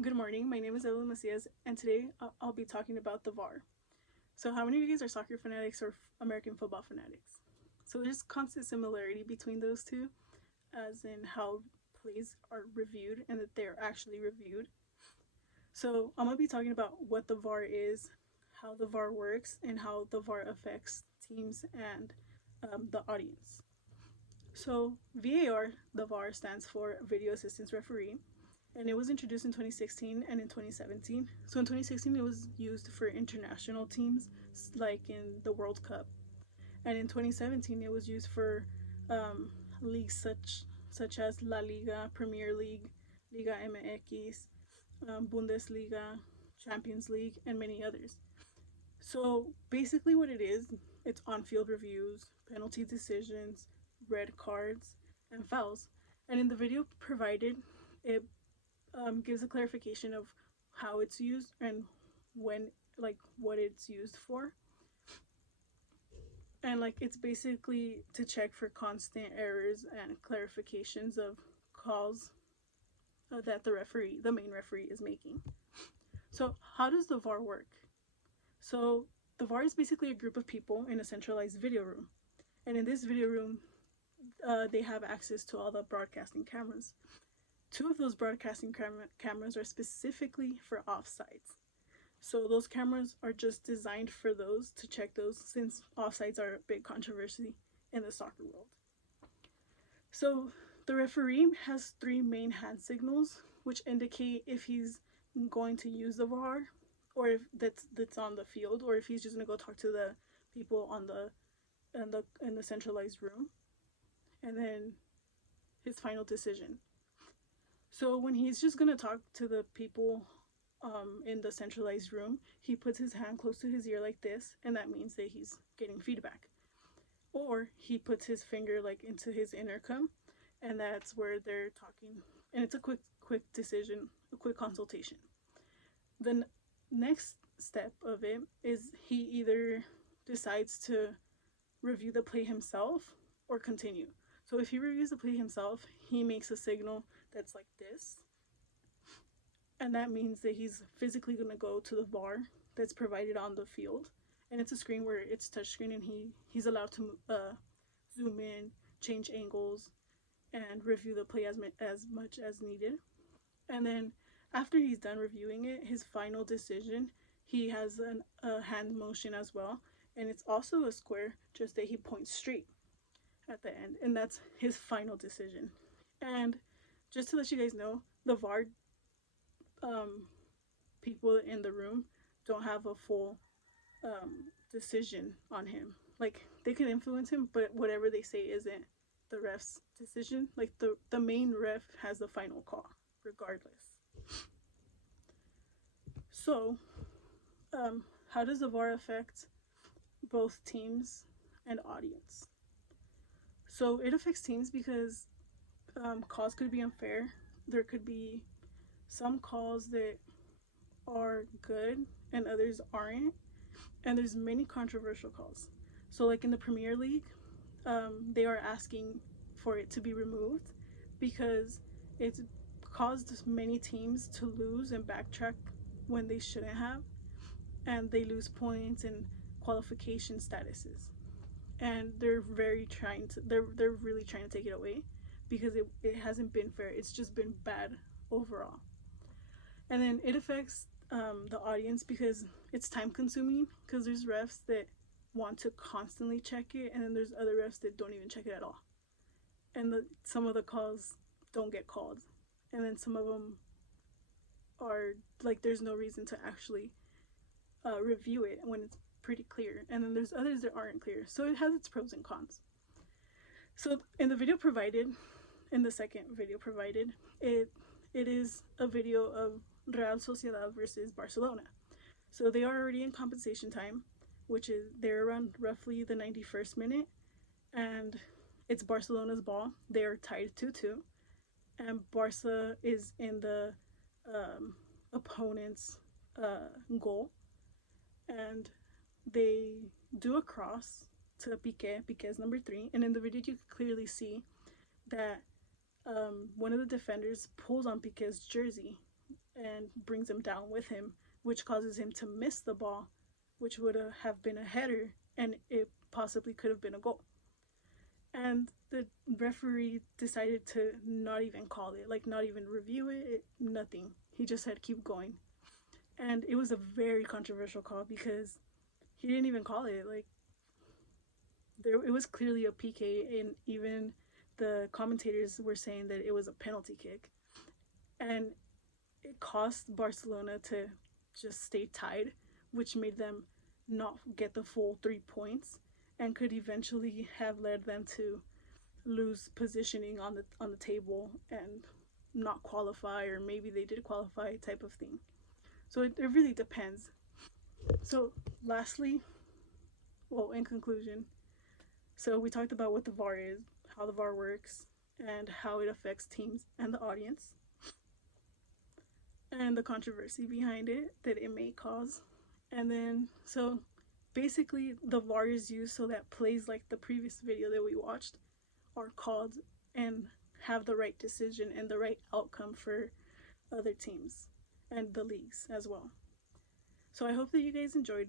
Good morning. My name is Evelyn Macias, and today I'll be talking about the VAR. So, how many of you guys are soccer fanatics or American football fanatics? So, there's constant similarity between those two, as in how plays are reviewed and that they're actually reviewed. So, I'm going to be talking about what the VAR is, how the VAR works, and how the VAR affects teams and the audience. So, VAR, the VAR stands for Video Assistance Referee, and it was introduced in 2016 and in 2017. So in 2016, it was used for international teams, like in the World Cup, and in 2017, it was used for um, leagues such as La Liga, Premier League, Liga MX, Bundesliga, Champions League, and many others. So basically, what it is, it's on-field reviews, penalty decisions, red cards, and fouls. And in the video provided, it gives a clarification of how it's used and when, like, what it's used for. And like, it's basically to check for constant errors and clarifications of calls that the main referee, is making. So, how does the VAR work? So, the VAR is basically a group of people in a centralized video room. And in this video room, they have access to all the broadcasting cameras. Two of those broadcasting cameras are specifically for offsides. So those cameras are just designed for those, to check those, since offsides are a big controversy in the soccer world. So the referee has three main hand signals, which indicate if he's going to use the VAR, or if that's on the field, or if he's just gonna go talk to the people on the centralized room, and then his final decision. So when he's just gonna talk to the people in the centralized room, he puts his hand close to his ear like this, and that means that he's getting feedback. Or he puts his finger like into his intercom, and that's where they're talking. And it's a quick decision, a quick consultation. The next step of it is he either decides to review the play himself or continue. So if he reviews the play himself, he makes a signal that's like this, and that means that he's physically going to go to the VAR that's provided on the field, and it's a screen where it's touchscreen, and he's allowed to zoom in, change angles, and review the play as much as needed. And then after he's done reviewing it, his final decision, he has a hand motion as well, and it's also a square, just that he points straight at the end, and that's his final decision. And just to let you guys know, the VAR um, people in the room don't have a full decision on him. Like, they can influence him, but whatever they say isn't the ref's decision. Like, the main ref has the final call, regardless. So, how does the VAR affect both teams and audience? So it affects teams because calls could be unfair. There could be some calls that are good and others aren't, and there's many controversial calls. So like in the Premier League, they are asking for it to be removed because it's caused many teams to lose and backtrack when they shouldn't have, and they lose points and qualification statuses, and they're really trying to take it away because it hasn't been fair. It's just been bad overall. And then it affects the audience because it's time consuming, because there's refs that want to constantly check it, and then there's other refs that don't even check it at all, and some of the calls don't get called, and then some of them are like, there's no reason to actually review it when it's pretty clear, and then there's others that aren't clear. So it has its pros and cons. So in the second video provided, it is a video of Real Sociedad versus Barcelona. So they are already in compensation time, which is they're around roughly the 91st minute, and it's Barcelona's ball. They are tied 2-2, and Barca is in the opponent's goal, and they do a cross to Piqué's number 3, and in the video you can clearly see that one of the defenders pulls on Piqué's jersey, and brings him down with him, which causes him to miss the ball, which would have been a header, and it possibly could have been a goal. And the referee decided to not even call it, like not even review it, nothing. He just said keep going. And it was a very controversial call because he didn't even call it. Like it was clearly a PK, and even the commentators were saying that it was a penalty kick. And it cost Barcelona to just stay tied, which made them not get the full 3 points and could eventually have led them to lose positioning on the table and not qualify, or maybe they did qualify, type of thing. So it really depends. So lastly, well, in conclusion, so we talked about what the VAR is, how the VAR works, and how it affects teams and the audience, and the controversy behind it that it may cause. And then, so basically, the VAR is used so that plays like the previous video that we watched are called and have the right decision and the right outcome for other teams and the leagues as well. So I hope that you guys enjoyed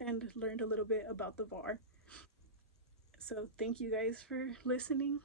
and learned a little bit about the VAR. So thank you guys for listening,